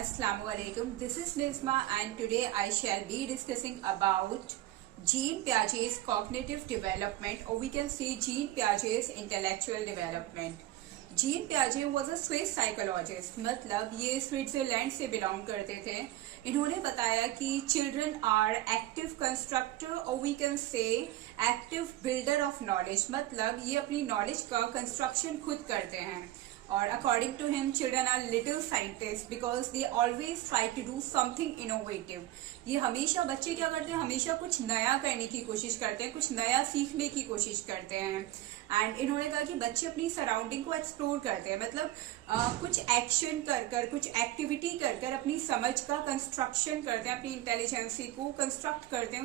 Assalamualaikum. This is Nizma and today I shall be discussing about Jean Piaget's cognitive development, or we can say Jean Piaget's intellectual development. Jean Piaget was a Swiss psychologist, मतलब ये Switzerland से belong करते थे. इन्होंने बताया कि children are active constructor और we can say active builder of knowledge, मतलब ये अपनी नॉलेज का कंस्ट्रक्शन खुद करते हैं. और according to him children are little scientist because they always try to do something innovative. ये हमेशा बच्चे क्या करते हैं, हमेशा कुछ नया करने की कोशिश करते हैं, कुछ नया सीखने की कोशिश करते हैं. एंड इन्होंने कहा कि बच्चे अपनी सराउंडिंग को एक्सप्लोर करते हैं, मतलब कुछ एक्शन कर कर, कुछ एक्टिविटी कर कर अपनी समझ का कंस्ट्रक्शन करते हैं, अपनी इंटेलिजेंसी को कंस्ट्रक्ट करते हैं,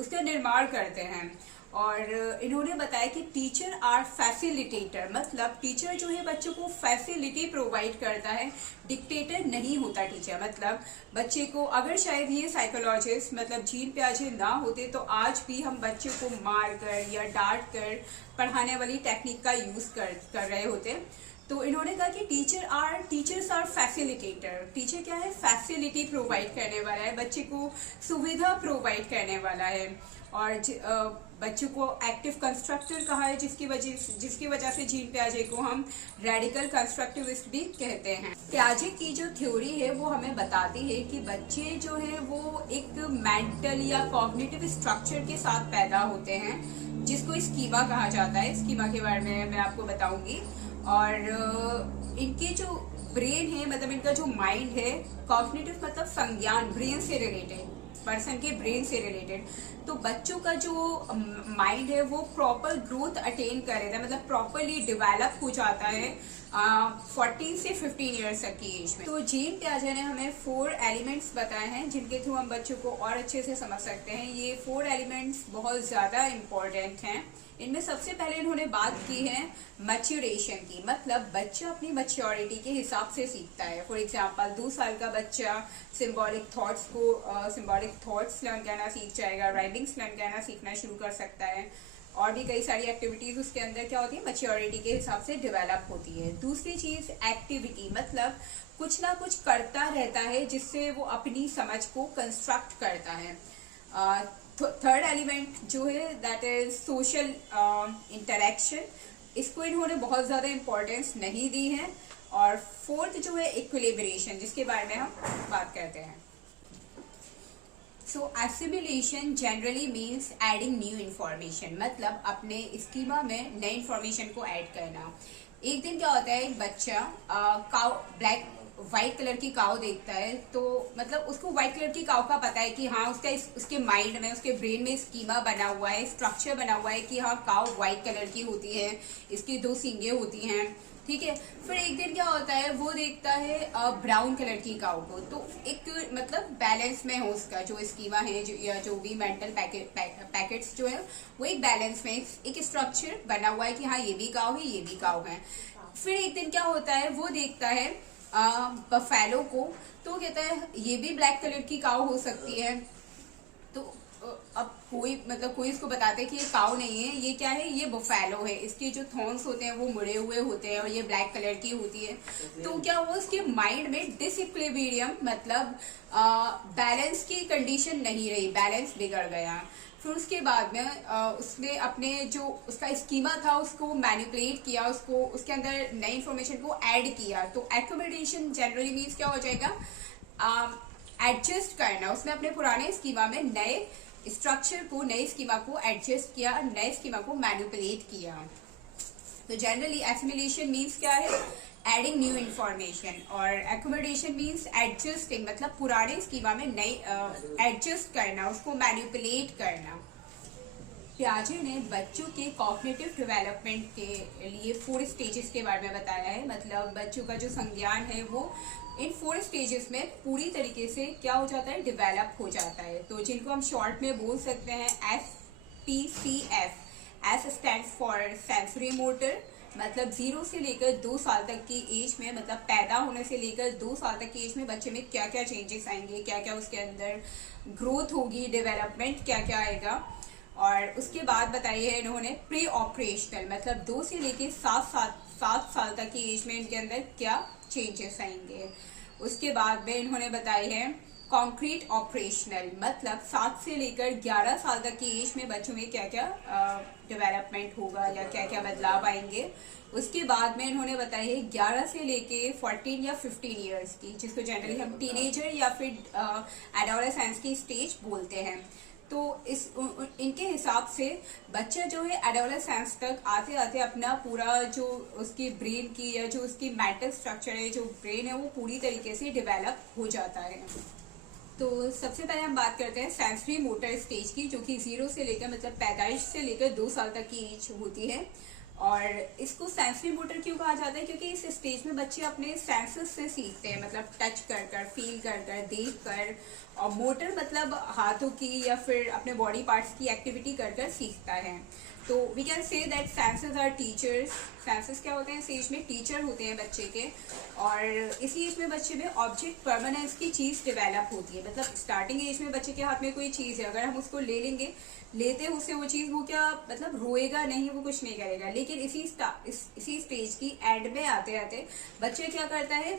उसका निर्माण करते हैं. और इन्होंने बताया कि टीचर आर फैसिलिटेटर, मतलब टीचर जो है बच्चों को फैसिलिटी प्रोवाइड करता है, डिक्टेटर नहीं होता टीचर. मतलब बच्चे को, अगर शायद ये साइकोलॉजिस्ट मतलब जीन पियाजे ना होते तो आज भी हम बच्चे को मार कर या डांट कर पढ़ाने वाली टेक्निक का यूज कर रहे होते. तो इन्होंने कहा कि टीचर्स आर फैसिलिटेटर. टीचर क्या है, फैसिलिटी प्रोवाइड करने वाला है, बच्चे को सुविधा प्रोवाइड करने वाला है. और बच्चों को एक्टिव कंस्ट्रक्टर कहा है, जिसकी वजह से जीन पियाजे को हम रेडिकल कंस्ट्रक्टिविस्ट भी कहते हैं. पियाजे की जो थ्योरी है वो हमें बताती है कि बच्चे जो है वो एक मेंटल या कॉग्निटिव स्ट्रक्चर के साथ पैदा होते हैं, जिसको स्कीमा कहा जाता है. स्कीमा के बारे में मैं आपको बताऊंगी. और इनके जो ब्रेन है, मतलब इनका जो माइंड है, कॉग्निटिव मतलब संज्ञान, ब्रेन से रिलेटेड, पर्सन के ब्रेन से रिलेटेड. तो बच्चों का जो माइंड है वो प्रॉपर ग्रोथ अटेन कर रहा है, मतलब प्रॉपरली डेवलप हो जाता है 14 से 15 ईयर्स तक की एज में. तो जीन पियाजे ने हमें 4 एलिमेंट्स बताए हैं जिनके थ्रू हम बच्चों को और अच्छे से समझ सकते हैं. ये 4 एलिमेंट्स बहुत ज़्यादा इम्पोर्टेंट हैं. इनमें सबसे पहले इन्होंने बात की है मैच्योरेशन की, मतलब बच्चा अपनी मैच्योरिटी के हिसाब से सीखता है. फॉर एग्जांपल 2 साल का बच्चा सिंबॉलिक थॉट्स लर्न करना सीख जाएगा, राइमिंग्स लर्न करना सीखना शुरू कर सकता है, और भी कई सारी एक्टिविटीज उसके अंदर क्या होती है, मैच्योरिटी के हिसाब से डेवलप होती है. दूसरी चीज एक्टिविटी, मतलब कुछ ना कुछ करता रहता है जिससे वो अपनी समझ को कंस्ट्रक्ट करता है. थर्ड एलिमेंट जो है दैट इज सोशल इंटरेक्शन. इसको इन्होंने बहुत ज़्यादा इम्पोर्टेंस नहीं दी है. और फोर्थ जो है इक्विलिब्रेशन, जिसके बारे में हम बात करते हैं. So assimilation generally means adding new information, मतलब अपने स्कीमा में नई इन्फॉर्मेशन को ऐड करना. एक दिन क्या होता है, एक बच्चा व्हाइट कलर की काव देखता है, तो मतलब उसको व्हाइट कलर की काव का पता है कि हाँ उसके माइंड में, उसके ब्रेन में स्कीमा बना हुआ है, स्ट्रक्चर बना हुआ है कि हाँ काव व्हाइट कलर की होती है, इसकी 2 सींगें होती हैं, ठीक है. फिर एक दिन क्या होता है, वो देखता है ब्राउन कलर की काव को, तो एक मतलब बैलेंस में हो उसका जो स्कीमा है, या जो भी मेंटल पैकेट्स जो है वो एक बैलेंस में, एक स्ट्रक्चर बना हुआ है कि हाँ ये भी काव है, ये भी काव है. फिर एक दिन क्या होता है, वो देखता है बफेलो को, तो कहता है ये भी ब्लैक कलर की काव हो सकती है. तो अब कोई इसको बताता है कि ये काव नहीं है, ये क्या है, ये बफेलो है, इसके जो थॉर्न्स होते हैं वो मुड़े हुए होते हैं और ये ब्लैक कलर की होती है. तो क्या हुआ, उसके माइंड में डिसइक्विलिब्रियम, मतलब बैलेंस की कंडीशन नहीं रही, बैलेंस बिगड़ गया. फिर उसके बाद में उसने अपने जो उसका स्कीमा था उसको मैनिपुलेट किया, उसके अंदर नई इन्फॉर्मेशन को ऐड किया. तो एक्कोमोडेशन जनरली मीन्स क्या हो जाएगा, एडजस्ट करना. उसने अपने पुराने स्कीमा में नए स्ट्रक्चर को, नए स्कीमा को एडजस्ट किया, नए स्कीमा को मैनिपुलेट किया. तो जनरली एसिमिलेशन मीन्स क्या है, एडिंग न्यू इन्फॉर्मेशन, और एक्कोमोडेशन मीन्स एडजस्टिंग, मतलब पुराने स्कीमा में नई एडजस्ट करना, उसको मैनिपुलेट करना. पियाजे ने बच्चों के कॉग्निटिव डेवलपमेंट के लिए 4 स्टेजेस के बारे में बताया है, मतलब बच्चों का जो संज्ञान है वो इन 4 स्टेजेस में पूरी तरीके से क्या हो जाता है, डेवलप हो जाता है. तो जिनको हम शॉर्ट में बोल सकते हैं SPCF. S stands for sensory motor, मतलब 0 से लेकर 2 साल तक की एज में, मतलब पैदा होने से लेकर 2 साल तक की एज में बच्चे में क्या क्या चेंजेस आएंगे, क्या क्या उसके अंदर ग्रोथ होगी, डेवलपमेंट क्या क्या आएगा. और उसके बाद बताई है इन्होंने प्री ऑपरेशनल, मतलब 2 से लेकर 7 साल तक की एज में इनके अंदर क्या चेंजेस आएंगे. उसके बाद में इन्होंने बताई है कॉन्क्रीट ऑपरेशनल, मतलब 7 से लेकर 11 साल तक की एज में बच्चों में क्या क्या डेवलपमेंट होगा या क्या क्या बदलाव आएंगे। उसके बाद में इन्होंने बताई है 11 से लेके 14 या 15 इयर्स की, जिसको जनरली हम टीनेजर या फिर एडोलेसेंस की स्टेज बोलते हैं। तो इनके हिसाब से बच्चा जो है एडोलेसेंस तक आते आते अपना पूरा जो उसकी ब्रेन की या जो उसकी मेंटल स्ट्रक्चर है, जो ब्रेन है, वो पूरी तरीके से डेवलप हो जाता है। तो सबसे पहले हम बात करते हैं सेंसरी मोटर स्टेज की, जो कि 0 से लेकर मतलब पैदाइश से लेकर 2 साल तक की एज होती है। और इसको सेंसरी मोटर क्यों कहा जाता है, क्योंकि इस स्टेज में बच्चे अपने सेंसेस से सीखते हैं, मतलब टच कर कर, फील कर कर, देख कर, और मोटर मतलब हाथों की या फिर अपने बॉडी पार्ट्स की एक्टिविटी कर कर सीखता है। तो we can say that senses are teachers. Senses क्या होते हैं, इस एज में टीचर होते हैं बच्चे के। और इसी एज में बच्चे में ऑब्जेक्ट परमानेंस की चीज़ डेवलप होती है, मतलब स्टार्टिंग एज में बच्चे के हाथ में कोई चीज़ है, अगर हम उसको ले लेंगे, लेते उससे वो चीज़, वो क्या मतलब रोएगा नहीं, वो कुछ नहीं करेगा। लेकिन इसी स्टेज की एंड में आते आते बच्चे क्या करता है,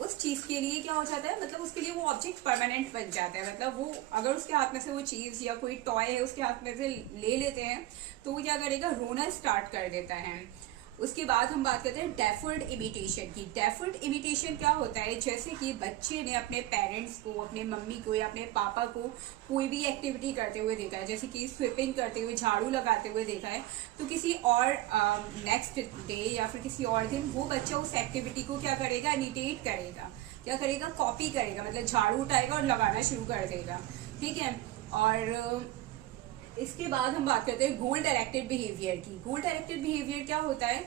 उस चीज़ के लिए क्या हो जाता है, मतलब उसके लिए वो ऑब्जेक्ट परमानेंट बन जाता है। मतलब वो अगर उसके हाथ में से वो चीज़ या कोई टॉय है उसके हाथ में से ले लेते हैं तो वो क्या करेगा, रोना स्टार्ट कर देता है। उसके बाद हम बात करते हैं डेफर्ड इमिटेशन की। डेफर्ड इमिटेशन क्या होता है, जैसे कि बच्चे ने अपने पेरेंट्स को, अपने मम्मी को या अपने पापा को कोई भी एक्टिविटी करते हुए देखा है, जैसे कि स्वीपिंग करते हुए, झाड़ू लगाते हुए देखा है, तो किसी और नेक्स्ट डे या फिर किसी और दिन वो बच्चा उस एक्टिविटी को क्या करेगा, इमिटेट करेगा, क्या करेगा, कॉपी करेगा, मतलब झाड़ू उठाएगा और लगाना शुरू कर देगा। ठीक है। और इसके बाद हम बात करते हैं गोल डायरेक्टेड बिहेवियर की। गोल डायरेक्टेड बिहेवियर क्या होता है,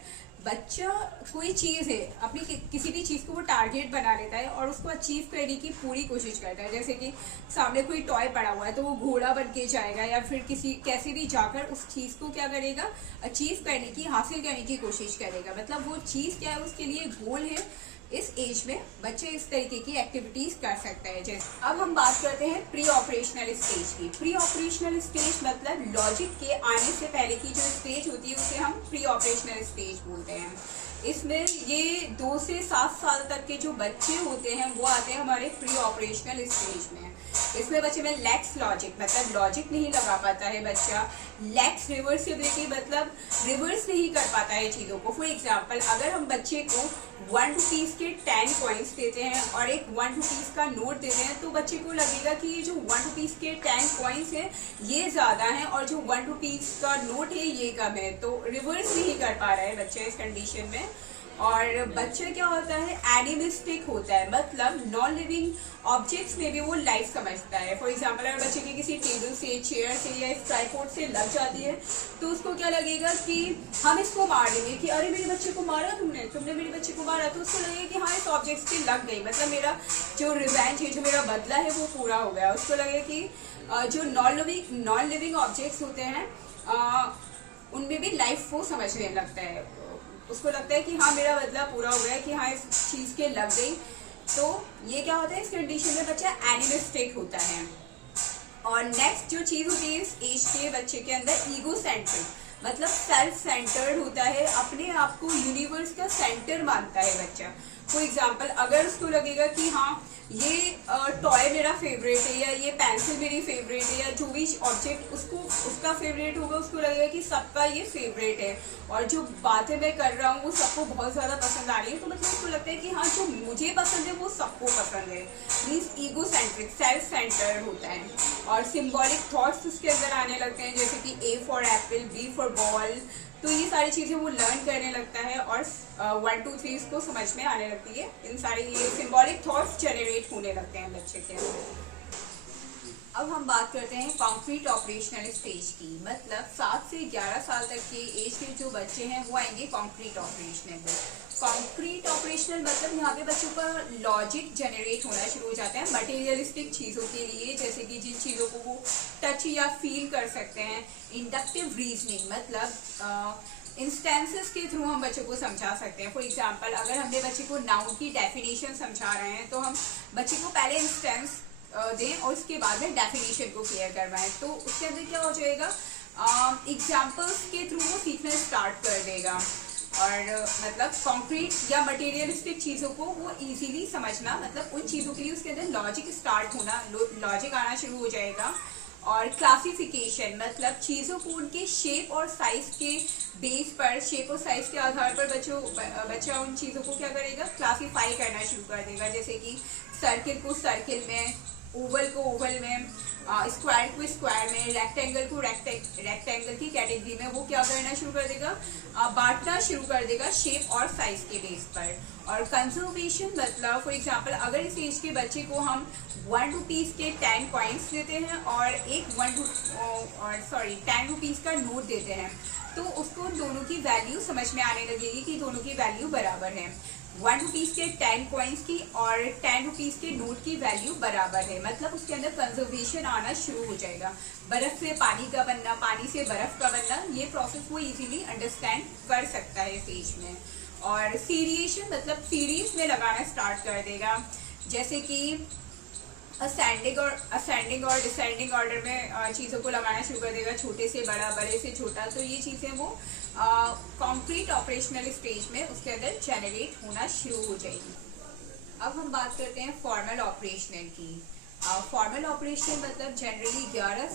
बच्चा कोई चीज़ है, अपनी किसी भी चीज़ को वो टारगेट बना लेता है और उसको अचीव करने की पूरी कोशिश करता है। जैसे कि सामने कोई टॉय पड़ा हुआ है तो वो घोड़ा बन के जाएगा या फिर किसी कैसे भी जाकर उस चीज़ को क्या करेगा, अचीव करने की, हासिल करने की कोशिश करेगा। मतलब वो चीज़ क्या है, उसके लिए गोल है। इस एज में बच्चे इस तरीके की एक्टिविटीज कर सकते हैं। जैसे अब हम बात करते हैं प्री ऑपरेशनल स्टेज की। प्री ऑपरेशनल स्टेज मतलब लॉजिक के आने से पहले की जो स्टेज होती है उसे हम प्री ऑपरेशनल स्टेज बोलते हैं। इसमें ये 2 से 7 साल तक के जो बच्चे होते हैं वो आते हैं हमारे प्री ऑपरेशनल स्टेज में। इसमें बच्चे में लैक्स लॉजिक, मतलब लॉजिक नहीं लगा पाता है बच्चा। लैक्स रिवर्सिबिलिटी, मतलब रिवर्स नहीं कर पाता है चीज़ों को। फॉर एग्जाम्पल, अगर हम बच्चे को 1 रुपीज़ के 10 कॉइन्स देते हैं और एक 1 रुपीज़ का नोट देते हैं तो बच्चे को लगेगा कि ये जो 1 रुपीज़ के 10 कॉइन्स हैं ये ज़्यादा है और जो 1 रुपीज़ का नोट है ये कम है। तो रिवर्स नहीं कर पा रहा है बच्चा इस कंडीशन में। और बच्चा क्या होता है, एनिमिस्टिक होता है, मतलब नॉन लिविंग ऑब्जेक्ट्स में भी वो लाइफ समझता है। फॉर एग्जाम्पल, अगर बच्चे की किसी टेबल से, चेयर से या ट्राइपॉड से लग जाती है तो उसको क्या लगेगा कि हम इसको मार देंगे, कि अरे मेरे बच्चे को मारा, तुमने मेरे बच्चे को मारा। तो उसको लगेगा कि हाँ, इस ऑब्जेक्ट पे लग गई, मतलब मेरा जो रिवेंज है, जो मेरा बदला है वो पूरा हो गया। उसको लगेगा कि जो नॉन लिविंग ऑब्जेक्ट्स होते हैं उनमें भी लाइफ वो समझने लगता है। उसको लगता है कि हाँ, मेरा बदला पूरा हो गया, कि हाँ इस चीज़ के लग गई। तो ये क्या होता है, इस कंडीशन में बच्चा एनिमिस्टिक होता है। और नेक्स्ट जो चीज़ होती है इस एज के बच्चे के अंदर, ईगो सेंट्रिक, मतलब सेल्फ सेंटर्ड होता है, अपने आप को यूनिवर्स का सेंटर मानता है बच्चा। फॉर एग्जाम्पल, अगर उसको लगेगा कि हाँ ये टॉय मेरा फेवरेट है या ये पेंसिल मेरी फेवरेट है या जो भी ऑब्जेक्ट उसको उसका फेवरेट होगा, उसको लगेगा कि सबका ये फेवरेट है और जो बातें मैं कर रहा हूँ वो सबको बहुत ज़्यादा पसंद आ रही है। तो मतलब उसको लगता है कि हाँ, जो मुझे पसंद है वो सबको पसंद है। Means ego centric, self centred होता है। और सिम्बॉलिक थॉट्स उसके अंदर आने लगते हैं, जैसे कि A for Apple, B for ball. तो ये सारी चीज़ें वो लर्न करने लगता है और 1 2 3 इसको समझ में आने लगती है। इन सारी ये सिम्बॉलिक थॉट्स जनरेट होने लगते हैं बच्चे के अंदर। अब हम बात करते हैं कॉन्क्रीट ऑपरेशनल स्टेज की, मतलब 7 से 11 साल तक के एज के जो बच्चे हैं वो आएंगे कॉन्क्रीट ऑपरेशनल में। कॉन्क्रीट ऑपरेशनल मतलब यहाँ पे बच्चों का लॉजिक जनरेट होना शुरू हो जाता है मटेरियलिस्टिक चीज़ों के लिए, जैसे कि जिन चीज़ों को वो टच या फील कर सकते हैं। इंडक्टिव रीजनिंग, मतलब इंस्टेंसेस के थ्रू हम बच्चों को समझा सकते हैं। फॉर एग्जाम्पल, अगर हमने बच्चे को नाउन की डेफिनेशन समझा रहे हैं तो हम बच्चे को पहले इंस्टेंस दें और उसके बाद में डेफिनेशन को क्लियर करवाएं, तो उसके अंदर क्या हो जाएगा, एग्जाम्पल्स के थ्रू वो सीखना स्टार्ट कर देगा। और मतलब कॉन्क्रीट या मटेरियलिस्टिक चीज़ों को वो इजीली समझना, मतलब उन चीज़ों के लिए उसके अंदर लॉजिक स्टार्ट होना, लॉजिक आना शुरू हो जाएगा। और क्लासिफिकेशन मतलब चीज़ों को उनके शेप और साइज के बेस पर, शेप और साइज के आधार पर बच्चा उन चीज़ों को क्या करेगा, क्लासीफाई करना शुरू कर देगा। जैसे कि सर्किल को सर्किल में, ओवल को ओवल में, स्क्वायर को स्क्वायर में, रेक्टेंगल को रेक्टेंगल की कैटेगरी में वो क्या करना शुरू कर देगा, बांटना शुरू कर देगा शेप और साइज के बेस पर। और कंजर्वेशन मतलब फॉर एग्जांपल अगर इस एज के बच्चे को हम 1 रुपीज़ के 10 कॉइन्स देते हैं और एक 10 रुपीज़ का नोट देते हैं, तो उसको दोनों की वैल्यू समझ में आने लगेगी कि दोनों की वैल्यू बराबर है। 1 रुपीज़ के 10 कॉइन्स की और 10 रुपीज़ के नोट की वैल्यू बराबर है, मतलब उसके अंदर कंजर्वेशन आना शुरू हो जाएगा। बर्फ से पानी का बनना, पानी से बर्फ का बनना, ये प्रोसेस वो इजीली अंडरस्टैंड कर सकता है इस एज में। और सीरिएशन मतलब सीरीज में लगाना स्टार्ट कर देगा, जैसे कि असेंडिंग और डिसेंडिंग ऑर्डर में चीज़ों को लगाना शुरू कर देगा, छोटे से बड़ा, बड़े से छोटा। तो ये चीज़ें वो कॉन्क्रीट ऑपरेशनल स्टेज में उसके अंदर जनरेट होना शुरू हो जाएगी। अब हम बात करते हैं फॉर्मल ऑपरेशनल की। फॉर्मल ऑपरेशन मतलब जनरली 11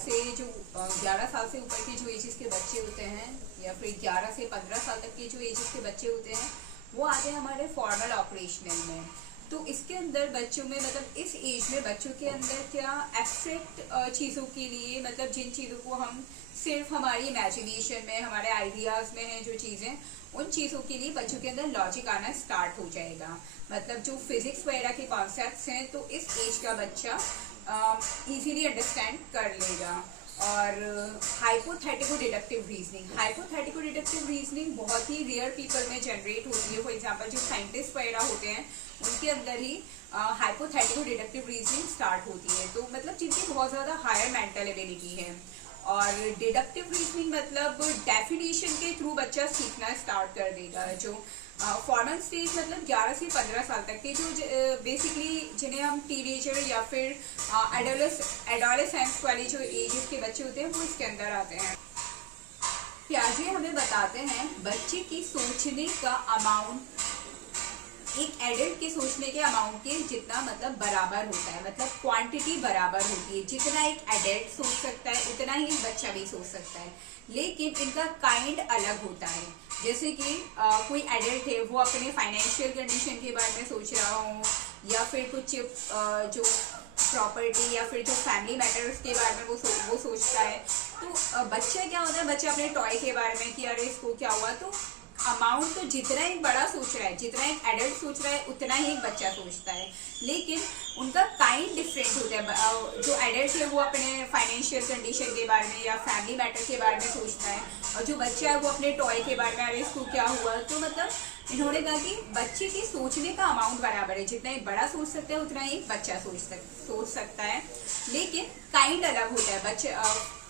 साल से ऊपर के जो एजेस के बच्चे होते हैं, या फिर 11 से 15 साल तक के जो एजेस के बच्चे होते हैं, वो आते हैं हमारे फॉर्मल ऑपरेशनल में। तो इसके अंदर बच्चों में मतलब इस एज में बच्चों के अंदर क्या एब्स्ट्रैक्ट चीज़ों के लिए, मतलब जिन चीज़ों को हम सिर्फ हमारी इमेजिनेशन में, हमारे आइडियाज़ में है जो चीज़ें, उन चीज़ों के लिए बच्चों के अंदर लॉजिक आना स्टार्ट हो जाएगा। मतलब जो फिजिक्स वगैरह के कॉन्सेप्ट्स हैं तो इस एज का बच्चा इजीली अंडरस्टैंड कर लेगा। और हाइपोथेटिको डिडक्टिव रीजनिंग बहुत ही रेयर पीपल में जनरेट होती है। फॉर एग्जांपल जो साइंटिस्ट वगैरह होते हैं उनके अंदर ही हाइपोथेटिको डिडक्टिव रीजनिंग स्टार्ट होती है, तो मतलब जिनकी बहुत ज़्यादा हायर मेंटल एबिलिटी है। और डिडक्टिव रीजनिंग मतलब डेफिनेशन के थ्रू बच्चा सीखना स्टार्ट कर देगा। जो फॉर्मल स्टेज मतलब 11 से 15 साल तक के जो बेसिकली जिन्हें हम टीनेजर या फिर एडोलेसेंस वाली जो एज के बच्चे होते हैं वो इसके अंदर आते हैं। पियाजे हमें बताते हैं बच्चे की सोचने का अमाउंट एक एडल्ट के सोचने के अमाउंट के जितना मतलब बराबर होता है, मतलब क्वांटिटी बराबर होती है। जितना एक एडल्ट सोच सकता है उतना ही एक बच्चा भी सोच सकता है, लेकिन इनका काइंड अलग होता है। जैसे कि कोई एडल्ट है वो अपने फाइनेंशियल कंडीशन के बारे में सोच रहा हो, या फिर कुछ जो प्रॉपर्टी या फिर जो फैमिली मैटर्स के बारे में वो सोचता है। तो बच्चा क्या होता है, बच्चा अपने टॉय के बारे में कि अरे इसको क्या हुआ, तो अमाउंट तो जितना एक बड़ा सोच रहा है, जितना एक एडल्ट सोच रहा है उतना ही एक बच्चा सोचता है, लेकिन उनका काइंड डिफरेंट होता है। जो एडल्ट है वो अपने फाइनेंशियल कंडीशन के बारे में या फैमिली मैटर के बारे में सोचता है, और जो बच्चा है वो अपने टॉय के बारे में, अरे इसको क्या हुआ। तो मतलब इन्होंने कहा कि बच्चे के सोचने का अमाउंट बराबर है, जितना एक बड़ा सोच सकता है उतना ही एक बच्चा सोच सकता है, लेकिन काइंड अलग होता है। बच्चे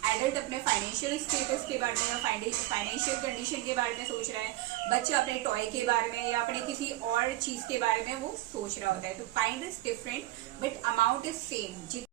एडल्ट अपने फाइनेंशियल स्टेटस के बारे में या फाइनेंशियल कंडीशन के बारे में सोच रहा है, बच्चा अपने टॉय के बारे में या अपने किसी और चीज़ के बारे में वो सोच रहा होता है। तो kind is different but amount is same.